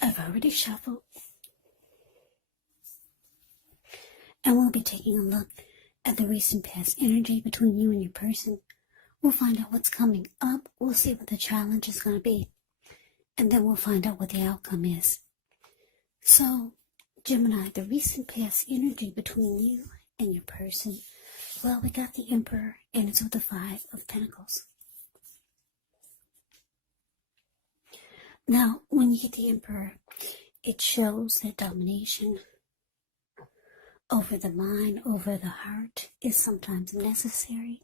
I've already shuffled. And we'll be taking a look at the recent past energy between you and your person. We'll find out what's coming up. We'll see what the challenge is going to be. And then we'll find out what the outcome is. So, Gemini, the recent past energy between you and your person. Well, we got the Emperor, and it's with the Five of Pentacles. Now, when you get the Emperor, it shows that domination over the mind, over the heart, is sometimes necessary,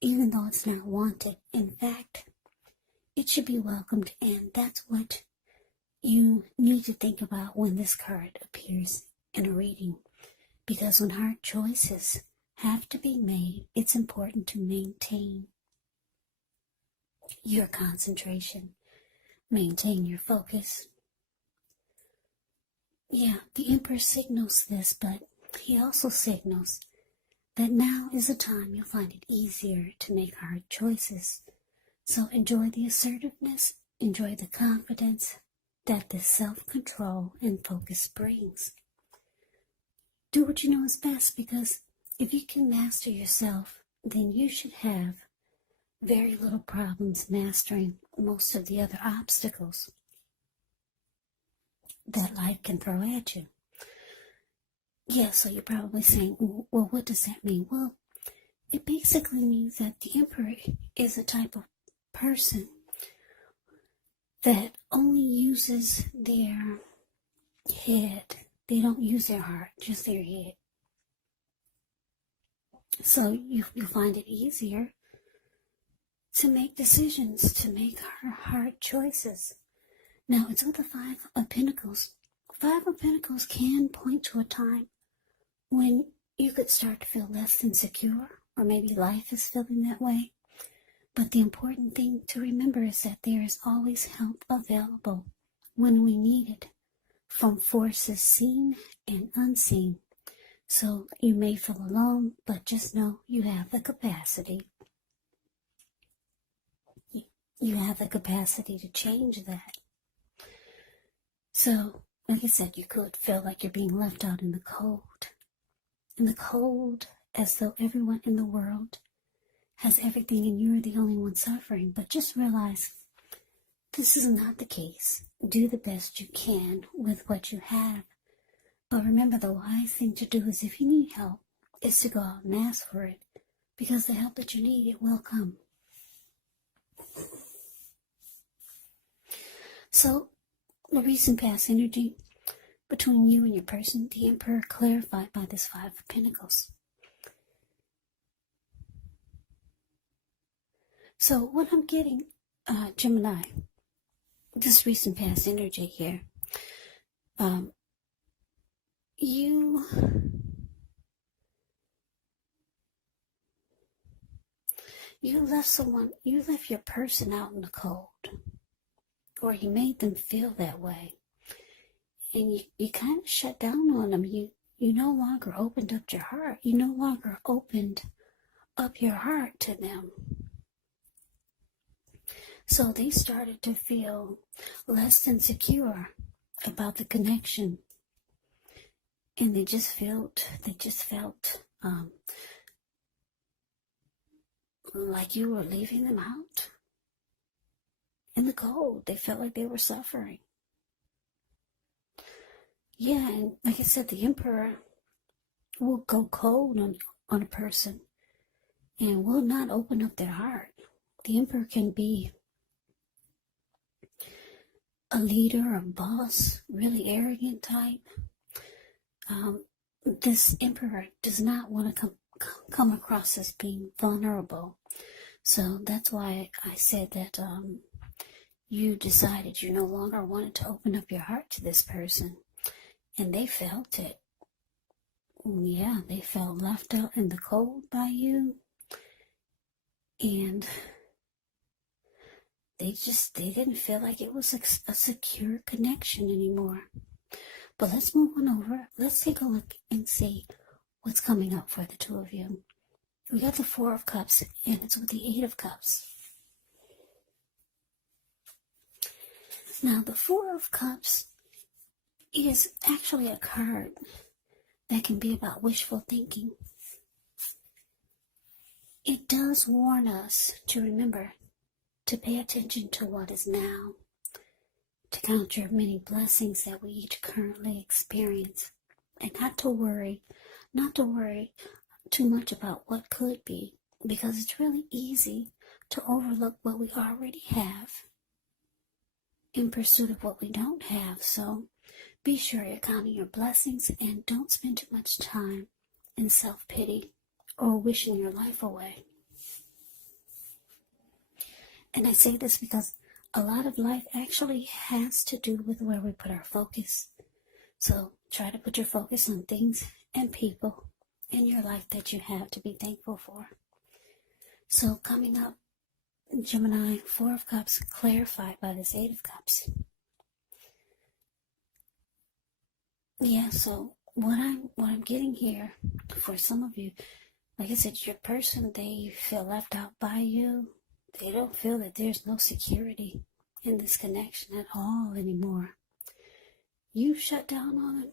even though it's not wanted. In fact, it should be welcomed, and that's what you need to think about when this card appears in a reading. Because when hard choices have to be made, it's important to maintain your concentration, maintain your focus. Yeah, the Emperor signals this, but he also signals that now is a time you'll find it easier to make hard choices. So enjoy the assertiveness, enjoy the confidence that this self-control and focus brings. Do what you know is best, because if you can master yourself, then you should have very little problems mastering most of the other obstacles that life can throw at you. Yeah, so you're probably saying, well, what does that mean? Well, it basically means that the Emperor is a type of person that only uses their head. They don't use their heart, just their head. So you find it easier to make decisions, to make hard choices. Now, it's with the Five of Pentacles. Five of Pentacles can point to a time when you could start to feel less than secure, or maybe life is feeling that way. But the important thing to remember is that there is always help available when we need it, from forces seen and unseen. So you may feel alone, but just know you have the capacity. You have the capacity to change that. So, like I said, you could feel like you're being left out in the cold. In the cold, as though everyone in the world has everything and you're the only one suffering. But just realize this is not the case. Do the best you can with what you have. But remember, the wise thing to do is, if you need help, is to go out and ask for it. Because the help that you need, it will come. So, the recent past energy between you and your person, the Emperor, clarified by this Five of Pentacles. So what I'm getting, Gemini, this recent past energy here, you left your person out in the cold, or you made them feel that way, and you kind of shut down on them. You no longer opened up your heart. You no longer opened up your heart to them. So they started to feel less than secure about the connection, and they just felt like you were leaving them out in the cold. They felt like they were suffering. Yeah, and like I said, the Emperor will go cold on a person and will not open up their heart. The Emperor can be a leader, a boss, really arrogant type. This Emperor does not want to come across as being vulnerable. So that's why I said that you decided you no longer wanted to open up your heart to this person. And they felt it. Yeah, they felt left out in the cold by you. And they didn't feel like it was a secure connection anymore. But let's move on over. Let's take a look and see what's coming up for the two of you. We got the Four of Cups, and it's with the Eight of Cups. Now, the Four of Cups is actually a card that can be about wishful thinking. It does warn us to remember to pay attention to what is now, to count your many blessings that we each currently experience, and not to worry too much about what could be, because it's really easy to overlook what we already have in pursuit of what we don't have. So be sure you're counting your blessings and don't spend too much time in self-pity or wishing your life away. And I say this because a lot of life actually has to do with where we put our focus. So try to put your focus on things and people in your life that you have to be thankful for. So coming up, Gemini, Four of Cups clarified by this Eight of Cups. Yeah, so what I'm getting here for some of you, like I said, your person, they feel left out by you. They don't feel that there's no security in this connection at all anymore. You shut down on them.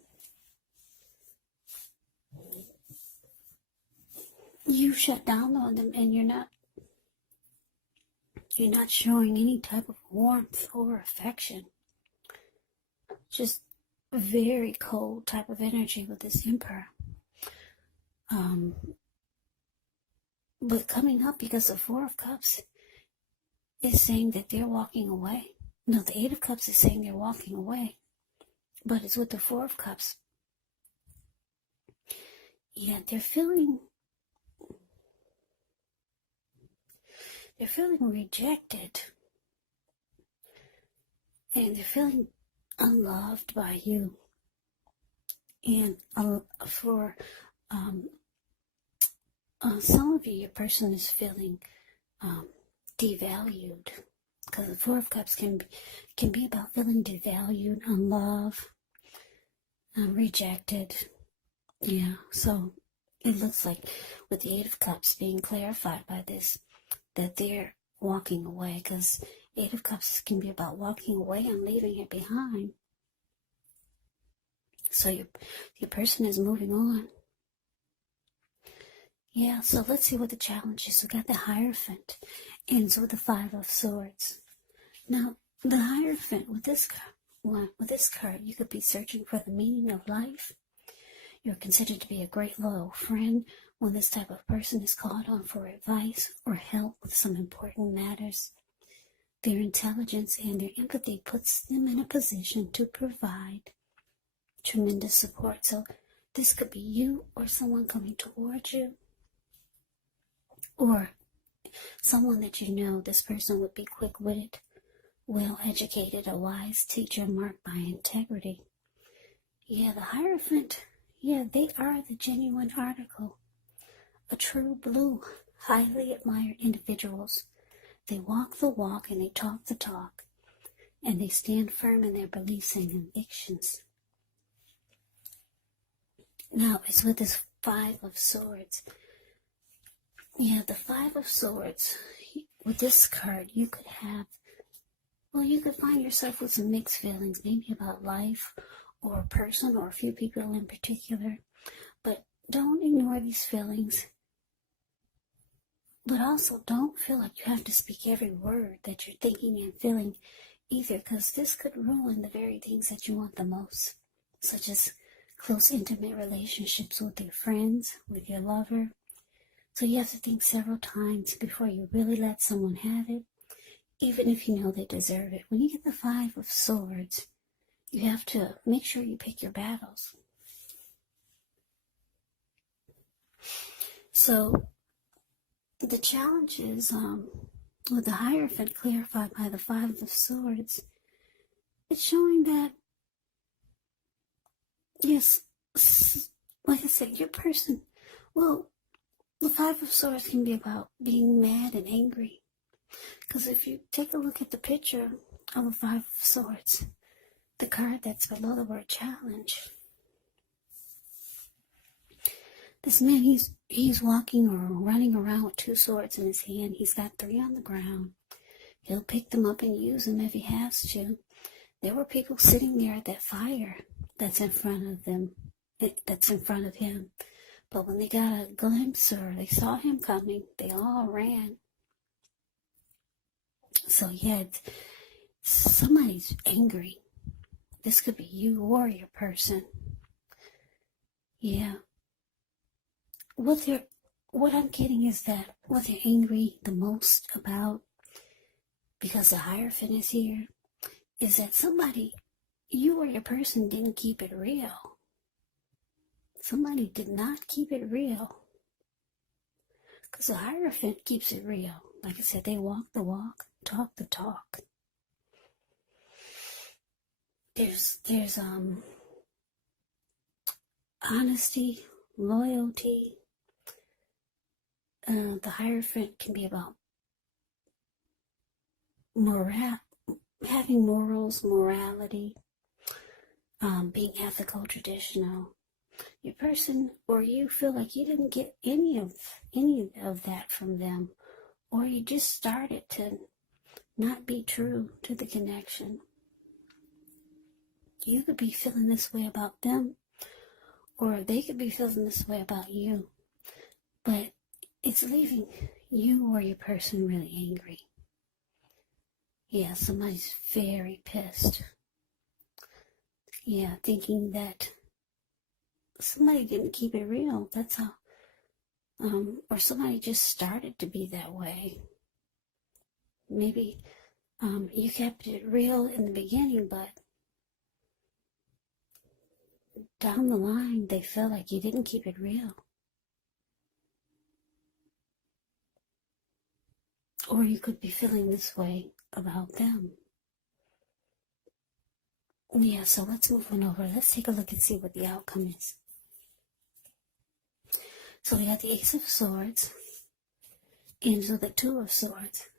You shut down on them, and you're not showing any type of warmth or affection. Just a very cold type of energy with this Emperor. But coming up, because the Four of Cups is saying that they're walking away. No, the Eight of Cups is saying they're walking away. But it's with the Four of Cups. Yeah, they're feeling rejected. And they're feeling unloved by you. And for some of you, your person is feeling devalued, because the Four of Cups can be about feeling devalued, unloved, rejected. Yeah, so it looks like with the Eight of Cups being clarified by this, that they're walking away, because Eight of Cups can be about walking away and leaving it behind. So your person is moving on. Yeah, so let's see what the challenge is. We got the Hierophant, ends with the Five of Swords. Now, the Hierophant, with this card, you could be searching for the meaning of life. You're considered to be a great loyal friend when this type of person is called on for advice or help with some important matters. Their intelligence and their empathy puts them in a position to provide tremendous support. So this could be you or someone coming towards you, or someone that you know. This person would be quick-witted, well-educated, a wise teacher marked by integrity. Yeah, the Hierophant, yeah, they are the genuine article. A true blue, highly admired individuals. They walk the walk and they talk the talk, and they stand firm in their beliefs and convictions. Now, it's with this Five of Swords. Yeah, the Five of Swords. With this card, you could find yourself with some mixed feelings, maybe about life or a person or a few people in particular. But don't ignore these feelings. But also don't feel like you have to speak every word that you're thinking and feeling either, because this could ruin the very things that you want the most, such as close, intimate relationships with your friends, with your lover. So you have to think several times before you really let someone have it, even if you know they deserve it. When you get the Five of Swords, you have to make sure you pick your battles. So the challenge is, with the Hierophant clarified by the Five of Swords, it's showing that, yes, like I said, your person, well, the Five of Swords can be about being mad and angry. Because if you take a look at the picture of the Five of Swords, the card that's below the word challenge, this man, he's walking or running around with two swords in his hand. He's got three on the ground. He'll pick them up and use them if he has to. There were people sitting there at that fire that's in front of them, that's in front of him. But when they got a glimpse or they saw him coming, they all ran. So yeah, somebody's angry. This could be you or your person. Yeah. What I'm getting is that what they're angry the most about, because the Hierophant is here, is that somebody, you or your person, didn't keep it real. Somebody did not keep it real. Because the Hierophant keeps it real. Like I said, they walk the walk, talk the talk. There's honesty, loyalty. The Hierophant can be about having morals, morality, being ethical, traditional. Your person or you feel like you didn't get any of that from them, or you just started to not be true to the connection. You could be feeling this way about them, or they could be feeling this way about you, but it's leaving you or your person really angry. Yeah, somebody's very pissed. Yeah, thinking that somebody didn't keep it real. That's how, or somebody just started to be that way. Maybe you kept it real in the beginning, but down the line, they felt like you didn't keep it real. Or you could be feeling this way about them. Yeah, so let's move on over. Let's take a look and see what the outcome is. So we got the Ace of Swords, and so the Two of Swords.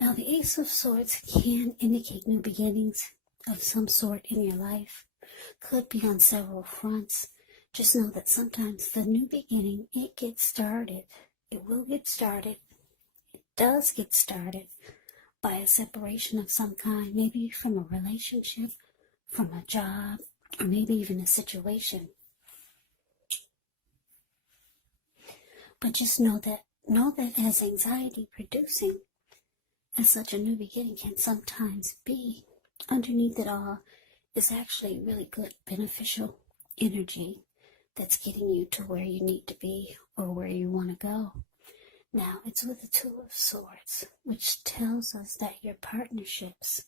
Now the Ace of Swords can indicate new beginnings of some sort in your life. Could be on several fronts. Just know that sometimes the new beginning, it gets started. It will get started. It does get started by a separation of some kind, maybe from a relationship, from a job, or maybe even a situation. But just know that as anxiety producing, as such a new beginning can sometimes be, underneath it all is actually really good, beneficial energy that's getting you to where you need to be or where you want to go. Now, it's with the Two of Swords, which tells us that your partnerships,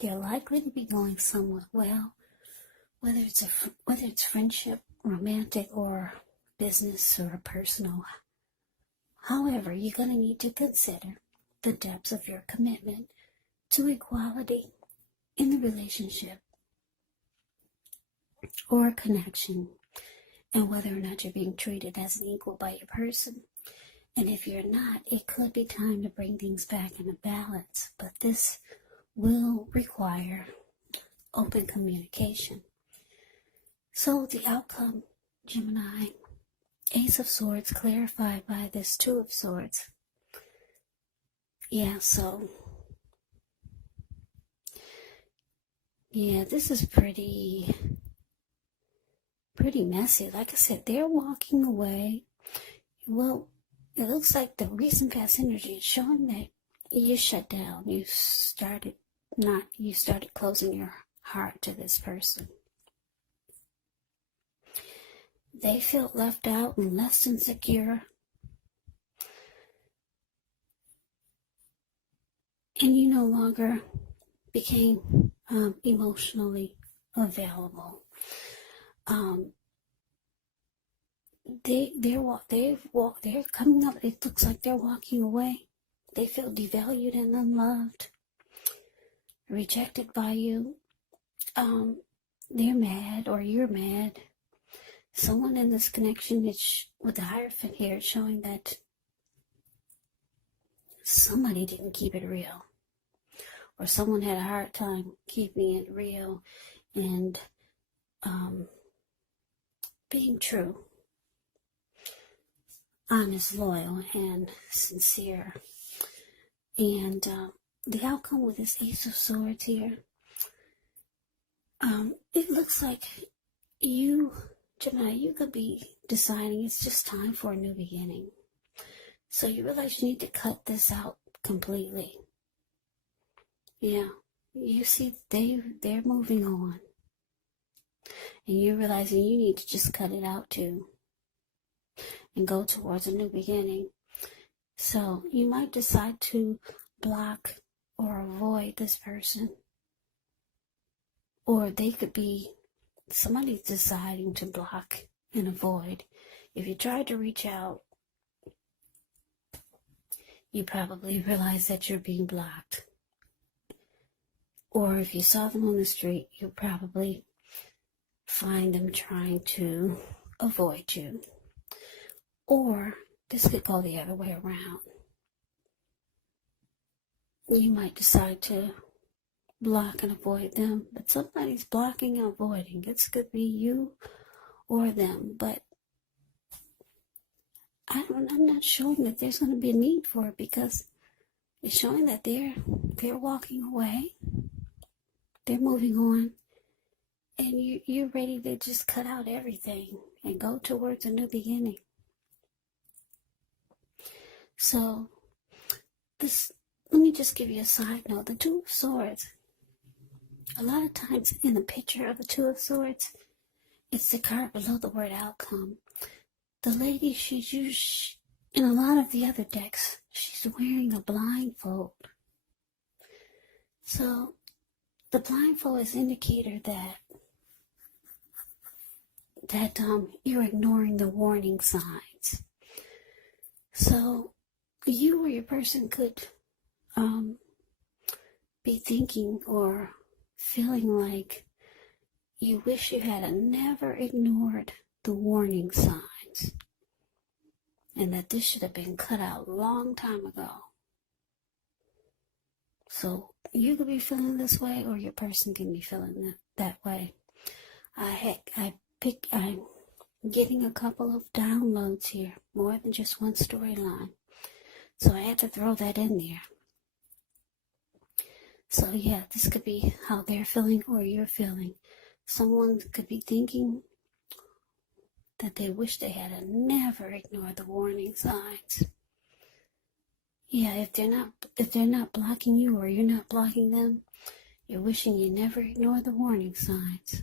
they're likely to be going somewhat well, whether it's friendship, romantic, or business or personal. However, you're going to need to consider the depths of your commitment to equality in the relationship or connection, and whether or not you're being treated as an equal by your person. And if you're not, it could be time to bring things back into balance, but this will require open communication. So the outcome, Gemini, Ace of Swords clarified by this Two of Swords. Yeah, so yeah, this is pretty messy. Like I said, they're walking away. Well, it looks like the recent past energy is showing that you shut down. You started closing your heart to this person. They felt left out and less insecure. And you no longer became emotionally available. They're coming up. It looks like they're walking away. They feel devalued and unloved, rejected by you. They're mad, or you're mad. Someone in this connection is with the Hierophant here, showing that somebody didn't keep it real, or someone had a hard time keeping it real and being true, honest, loyal, and sincere. And the outcome with this Ace of Swords here, It looks like you, Gemini, you could be deciding it's just time for a new beginning. So you realize you need to cut this out completely. Yeah, you see they're moving on. And you're realizing you need to just cut it out too. And go towards a new beginning. So you might decide to block or avoid this person. Or they could be, somebody's deciding to block and avoid. If you tried to reach out, you probably realize that you're being blocked. Or if you saw them on the street, you'll probably find them trying to avoid you. Or this could go the other way around. You might decide to block and avoid them, but somebody's blocking and avoiding. It could be you or them, but I'm not showing that there's going to be a need for it, because it's showing that they're walking away, they're moving on, and you're ready to just cut out everything and go towards a new beginning. So let me just give you a side note. The Two of Swords, a lot of times in the picture of the Two of Swords, it's the card below the word outcome. The lady, in a lot of the other decks, she's wearing a blindfold. So the blindfold is an indicator that you're ignoring the warning signs. So you or your person could be thinking or feeling like you wish you had never ignored the warning signs, and that this should have been cut out a long time ago. So you could be feeling this way, or your person can be feeling that way. I'm getting a couple of downloads here, more than just one storyline. So I had to throw that in there. So yeah, this could be how they're feeling or you're feeling. Someone could be thinking that they wish they had never ignored the warning signs. Yeah, if they're not blocking you or you're not blocking them, you're wishing you never ignored the warning signs.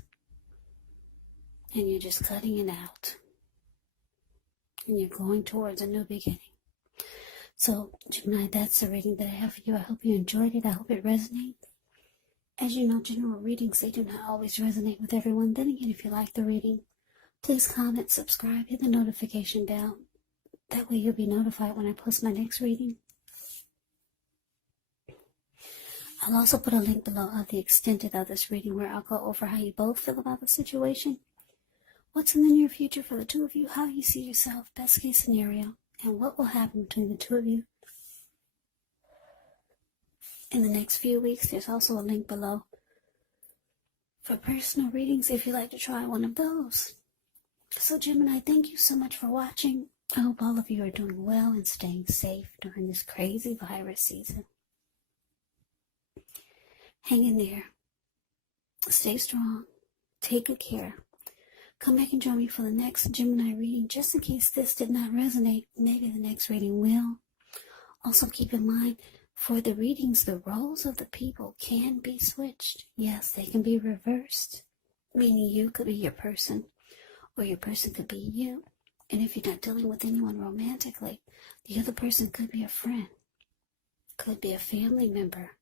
And you're just cutting it out. And you're going towards a new beginning. So, Gemini, that's the reading that I have for you. I hope you enjoyed it. I hope it resonated. As you know, general readings, they do not always resonate with everyone. Then again, if you like the reading, please comment, subscribe, hit the notification bell. That way you'll be notified when I post my next reading. I'll also put a link below of the extended of this reading, where I'll go over how you both feel about the situation, what's in the near future for the two of you, how you see yourself, best case scenario, and what will happen between the two of you in the next few weeks. There's also a link below for personal readings if you'd like to try one of those. So Gemini, thank you so much for watching. I hope all of you are doing well and staying safe during this crazy virus season. Hang in there. Stay strong. Take good care. Come back and join me for the next Gemini reading. Just in case this did not resonate, maybe the next reading will. Also keep in mind, for the readings, the roles of the people can be switched. Yes, they can be reversed. Meaning you could be your person, or your person could be you. And if you're not dealing with anyone romantically, the other person could be a friend, could be a family member,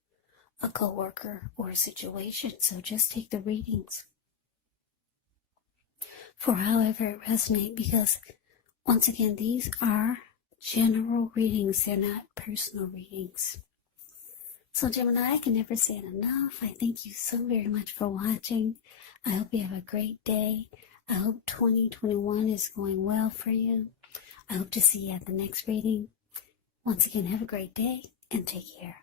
a co-worker, or a situation. So just take the readings for however it resonates, because once again, these are general readings. They're not personal readings. So Gemini, I can never say it enough. I thank you so very much for watching. I hope you have a great day. I hope 2021 is going well for you. I hope to see you at the next reading. Once again, have a great day and take care.